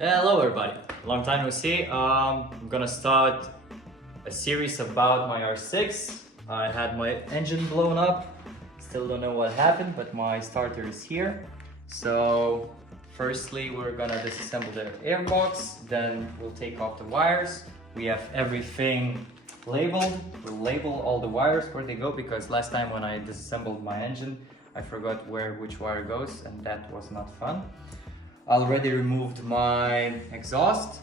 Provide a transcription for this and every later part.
Hello everybody, long time no see. I'm gonna start a series about my R6. I had my engine blown up, still don't know what happened, but my starter is here. So firstly we're gonna disassemble the airbox, then we'll take off the wires. We have everything labeled. We'll label all the wires where they go, because last time when I disassembled my engine I forgot which wire goes, and that was not fun. Already removed my exhaust.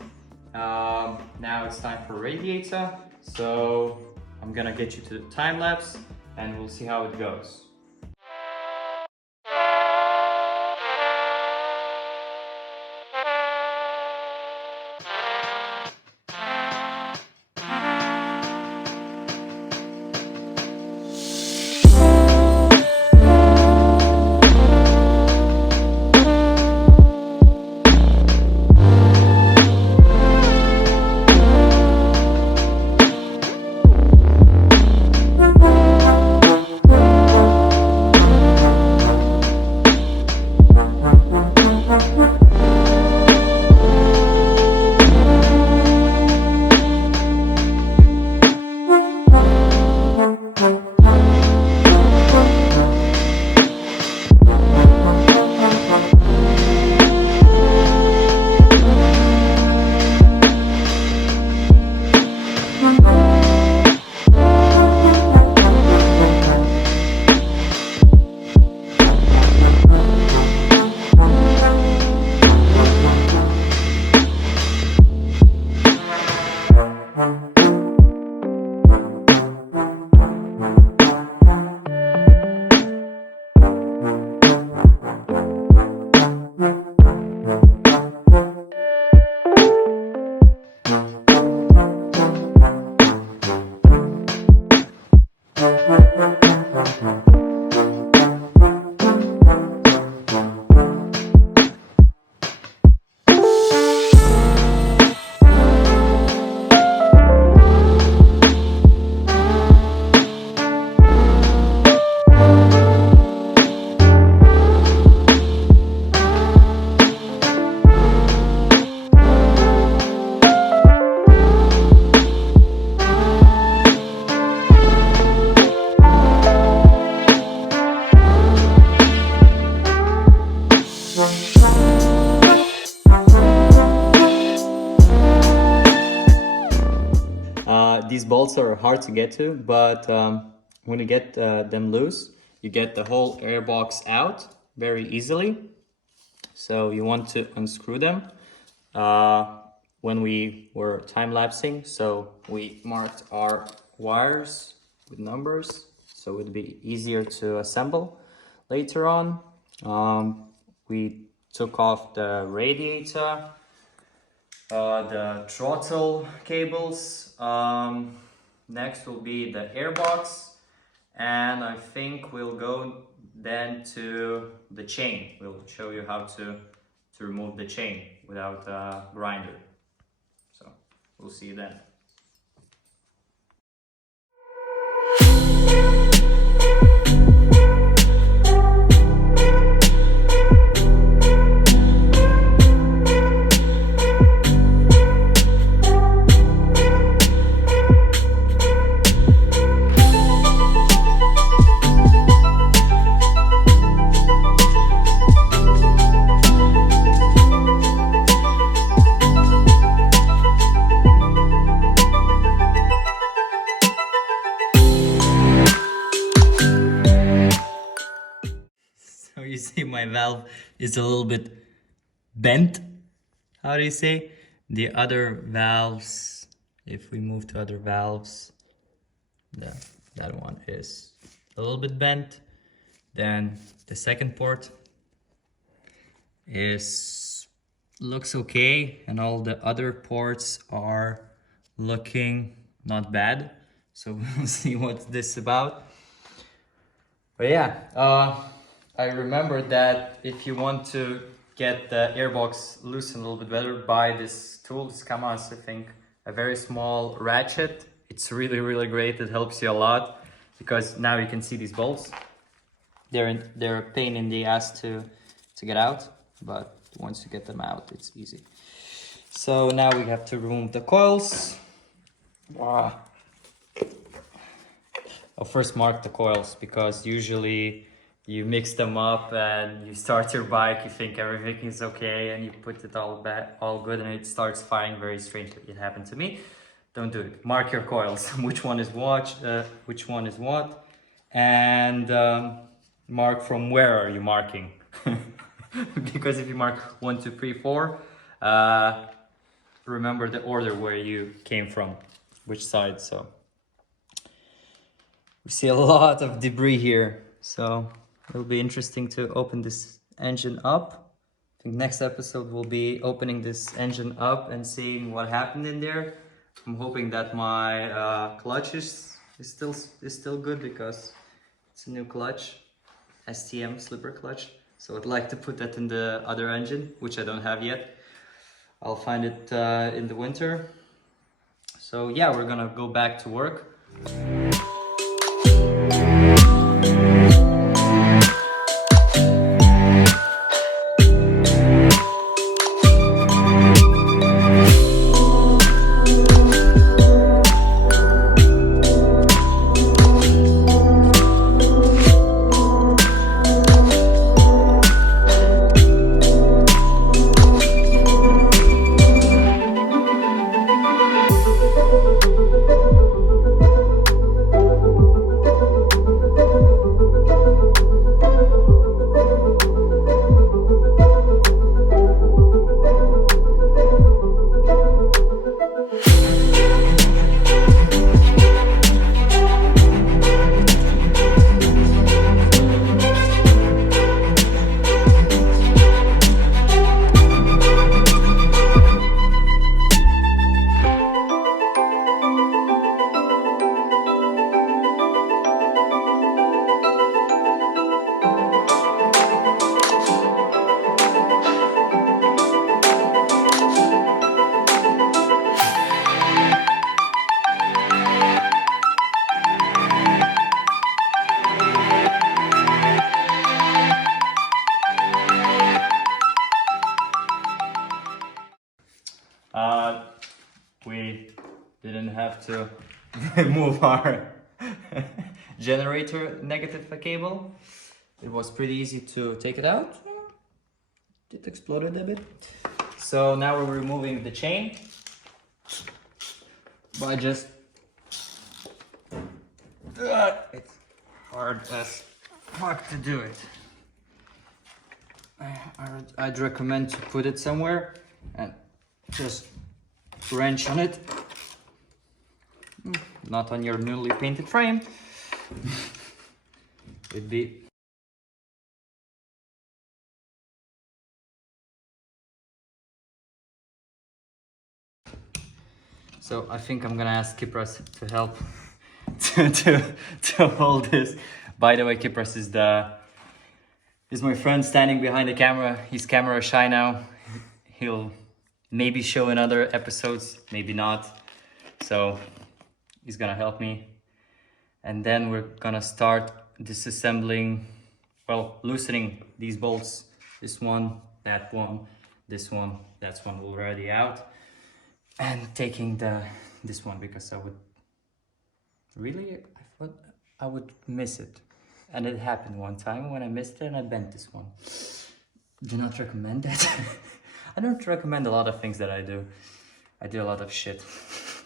Now it's time for radiator. So I'm gonna get you to the time lapse and we'll see how it goes. These bolts are hard to get to, but when you get them loose, you get the whole airbox out very easily. So you want to unscrew them. When we were time-lapsing, so we marked our wires with numbers, so it'd be easier to assemble later on. We took off the radiator, the throttle cables. Next will be the airbox, and I think we'll go then to the chain. We'll show you how to remove the chain without a grinder. So we'll see you then. So you see my valve is a little bit bent. How do you say? The other valves, if we move to other valves, that one is a little bit bent. Then the second port looks okay, and all the other ports are looking not bad. So we'll see what's this about. But yeah, I remember that if you want to get the airbox loosened a little bit better, buy this tool. This Yamaha, I think, a very small ratchet. It's really great. It helps you a lot, because now you can see these bolts. They're a pain in the ass to get out, but Once you get them out, it's easy. So now we have to remove the coils. I'll first mark the coils because usually you mix them up and you start your bike, you think everything is okay, and you put it all back, all good, and it starts firing very strangely. It happened to me. Don't do it. Mark your coils. Which one is what? And mark from where are you marking? Because if you mark 1, 2, 3, 4, remember the order where you came from, which side. So we see a lot of debris here, so it'll be interesting to open this engine up. I think next episode will be opening this engine up and seeing what happened in there. I'm hoping that my clutch is still good because it's a new clutch, STM slipper clutch. So I'd like to put that in the other engine, which I don't have yet. I'll find it in the winter. So yeah, we're gonna go back to work. We didn't have to move our generator negative cable. It was pretty easy to take it out. It exploded a bit. So now we're removing the chain by just it's hard as fuck to do it. I'd recommend to put it somewhere and just wrench on it, not on your newly painted frame. It'd be so. I think I'm gonna ask Kipras to help to hold this. By the way, Kipras is my friend standing behind the camera. He's camera shy now. He'll maybe show in other episodes, maybe not. So he's gonna help me. And then we're gonna start disassembling, well, loosening these bolts. This one, that one, this one, that's one already out. And taking this one because I thought I would miss it. And it happened one time when I missed it and I bent this one. Do not recommend that. I don't recommend a lot of things that I do. I do a lot of shit,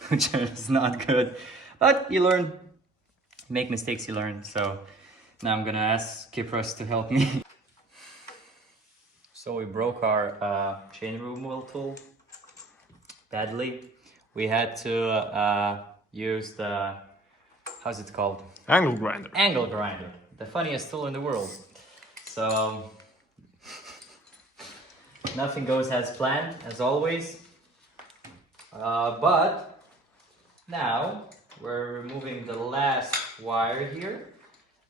which is not good. But you learn. Make mistakes, you learn. So now I'm gonna ask Kipras to help me. So we broke our chain removal tool badly. We had to use the, how's it called? Angle grinder. Angle grinder. The funniest tool in the world. So nothing goes as planned, as always. But now we're removing the last wire here,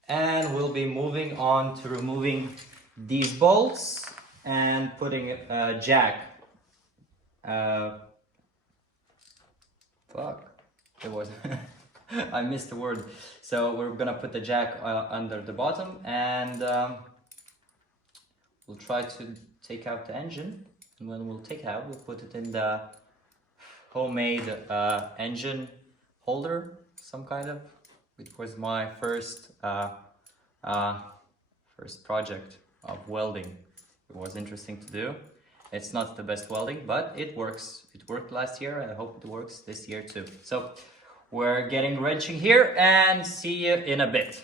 and we'll be moving on to removing these bolts and putting a jack. Fuck, it was. I missed the word. So we're gonna put the jack under the bottom, and we'll try to take out the engine, and when we'll take it out, we'll put it in the homemade engine holder, some kind of. It was my first first project of welding. It was interesting to do. It's not the best welding, but it works. It worked last year, and I hope it works this year too. So we're getting wrenching here, and see you in a bit.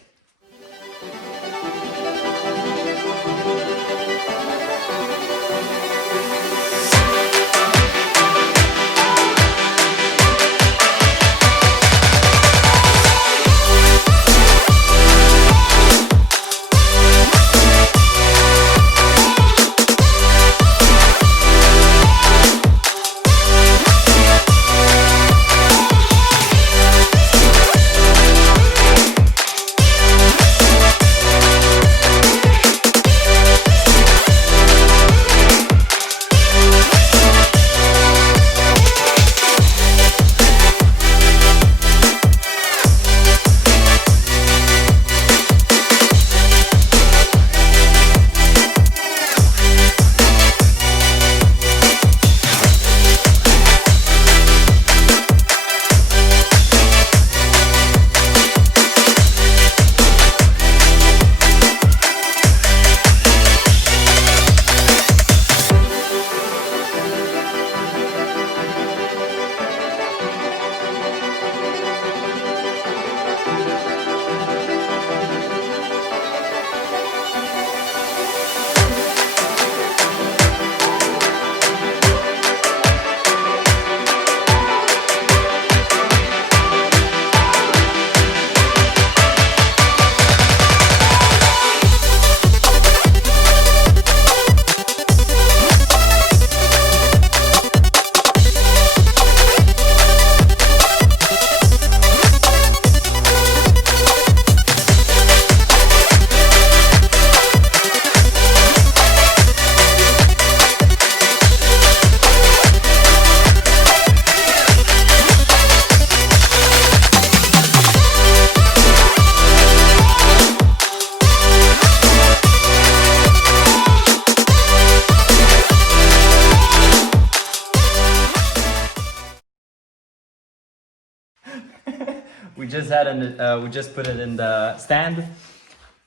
We just put it in the stand.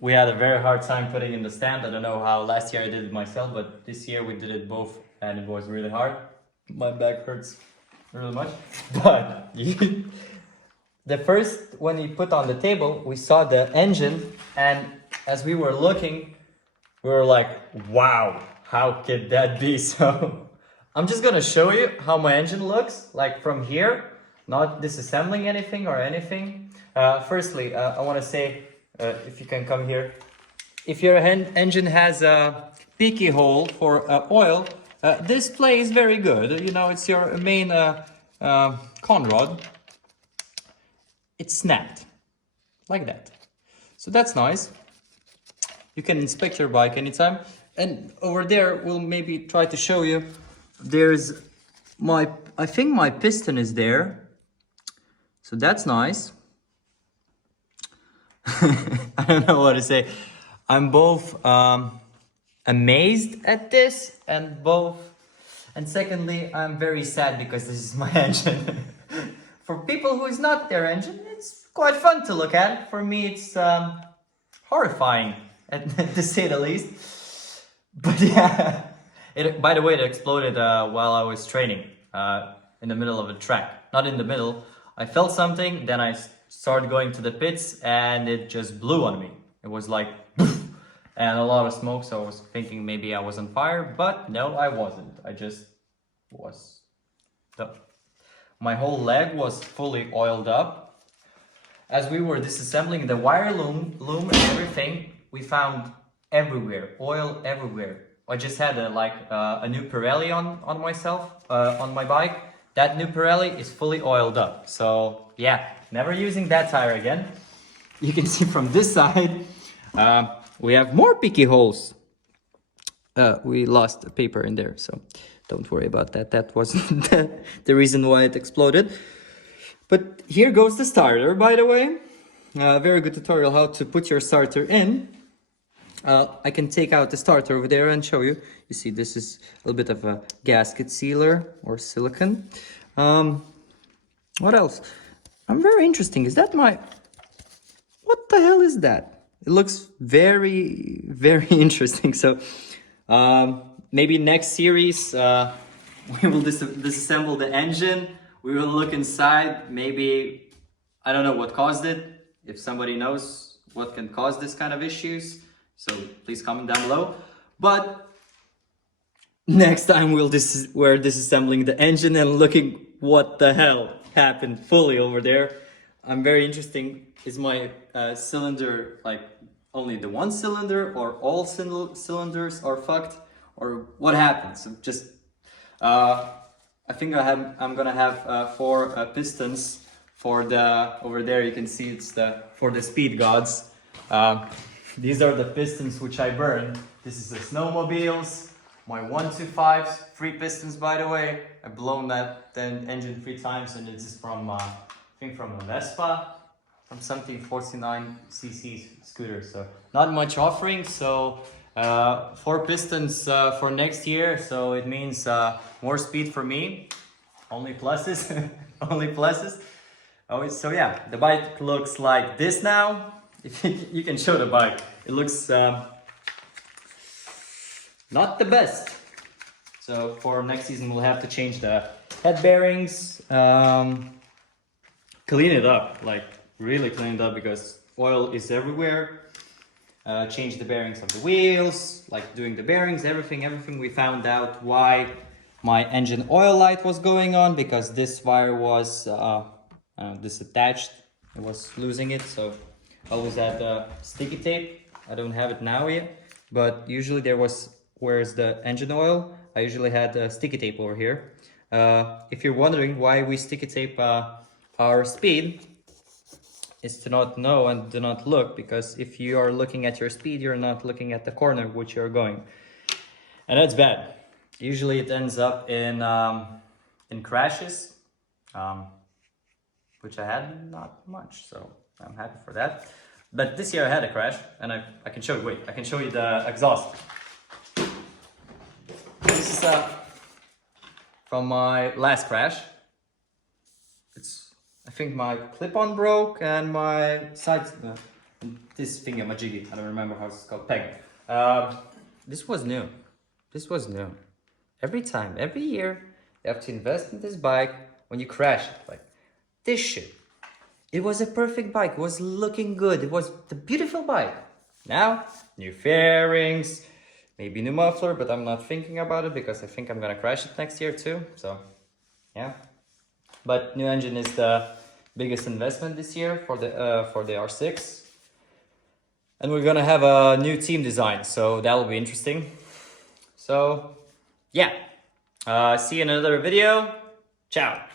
We had a very hard time putting in the stand. I don't know how last year I did it myself, but this year we did it both, and it was really hard. My back hurts really much. But the first, when we put on the table, we saw the engine, and as we were looking, we were like, wow, how could that be? So I'm just gonna show you how my engine looks like from here, not disassembling anything or anything. Firstly, I want to say, if you can come here, if your engine has a peaky hole for oil, this play is very good. You know, it's your main con rod. It snapped like that, so that's nice. You can inspect your bike anytime. And over there, we'll maybe try to show you. There's I think my piston is there, so that's nice. I don't know what to say. I'm both amazed at this, and secondly, I'm very sad because this is my engine. For people who is not their engine, it's quite fun to look at. For me, it's horrifying, to say the least. But yeah, by the way, it exploded while I was training in the middle of a track. Not in the middle. I felt something, then I started going to the pits, and it just blew on me. It was like poof, and a lot of smoke, so I was thinking maybe I was on fire, but no, I wasn't. I just was. My whole leg was fully oiled up. As we were disassembling the wire loom and everything, we found everywhere, oil everywhere. I just had a new Pirelli on myself, on my bike. That new Pirelli is fully oiled up. So yeah, never using that tire again. You can see from this side, we have more peaky holes. We lost the paper in there, so don't worry about that. That wasn't the reason why it exploded. But here goes the starter, by the way. Very good tutorial how to put your starter in. I can take out the starter over there and show you. You see, this is a little bit of a gasket sealer or silicone. What else? I'm very interesting. Is that my... What the hell is that? It looks very, very interesting. So maybe next series we will disassemble the engine. We will look inside. Maybe, I don't know what caused it. If somebody knows what can cause this kind of issues, so please comment down below. But next time we're disassembling the engine and looking what the hell happened fully over there. I'm very interesting. Is my cylinder like only the one cylinder, or all cylinders are fucked, or what happened? So just I think I'm gonna have 4 pistons for the, over there you can see it's for the speed gods. These are the pistons which I burned. This is the snowmobiles, my 125s, 3 pistons by the way. I've blown that engine 3 times, and this is from I think from a Vespa, from something 49cc scooter. So not much offering. So 4 pistons for next year. So it means more speed for me. Only pluses, only pluses. Oh, so yeah, the bike looks like this now. If you can show the bike, it looks not the best. So for next season, we'll have to change the head bearings, clean it up, like really clean it up, because oil is everywhere. Change the bearings of the wheels, like doing the bearings, everything. We found out why my engine oil light was going on, because this wire was disattached. I was losing it, so I always had sticky tape. I don't have it now yet, but usually there was, where's the engine oil, I usually had sticky tape over here. If you're wondering why we sticky tape our speed, is to not know and do not look, because if you are looking at your speed, you're not looking at the corner which you're going, and that's bad. Usually it ends up in crashes, which I had not much, so I'm happy for that. But this year I had a crash, and I can show you. Wait, I can show you the exhaust. This is from my last crash. I think my clip-on broke, and my sides, this thingamajiggy, I don't remember how it's called, peg. This was new. This was new. Every time, every year, you have to invest in this bike when you crash it. Like this shit. It was a perfect bike. It was looking good. It was the beautiful bike. Now, new fairings, maybe new muffler, but I'm not thinking about it because I think I'm gonna crash it next year too. So, yeah. But new engine is the biggest investment this year for the R6, and we're gonna have a new team design, so that will be interesting. So yeah, see you in another video. Ciao.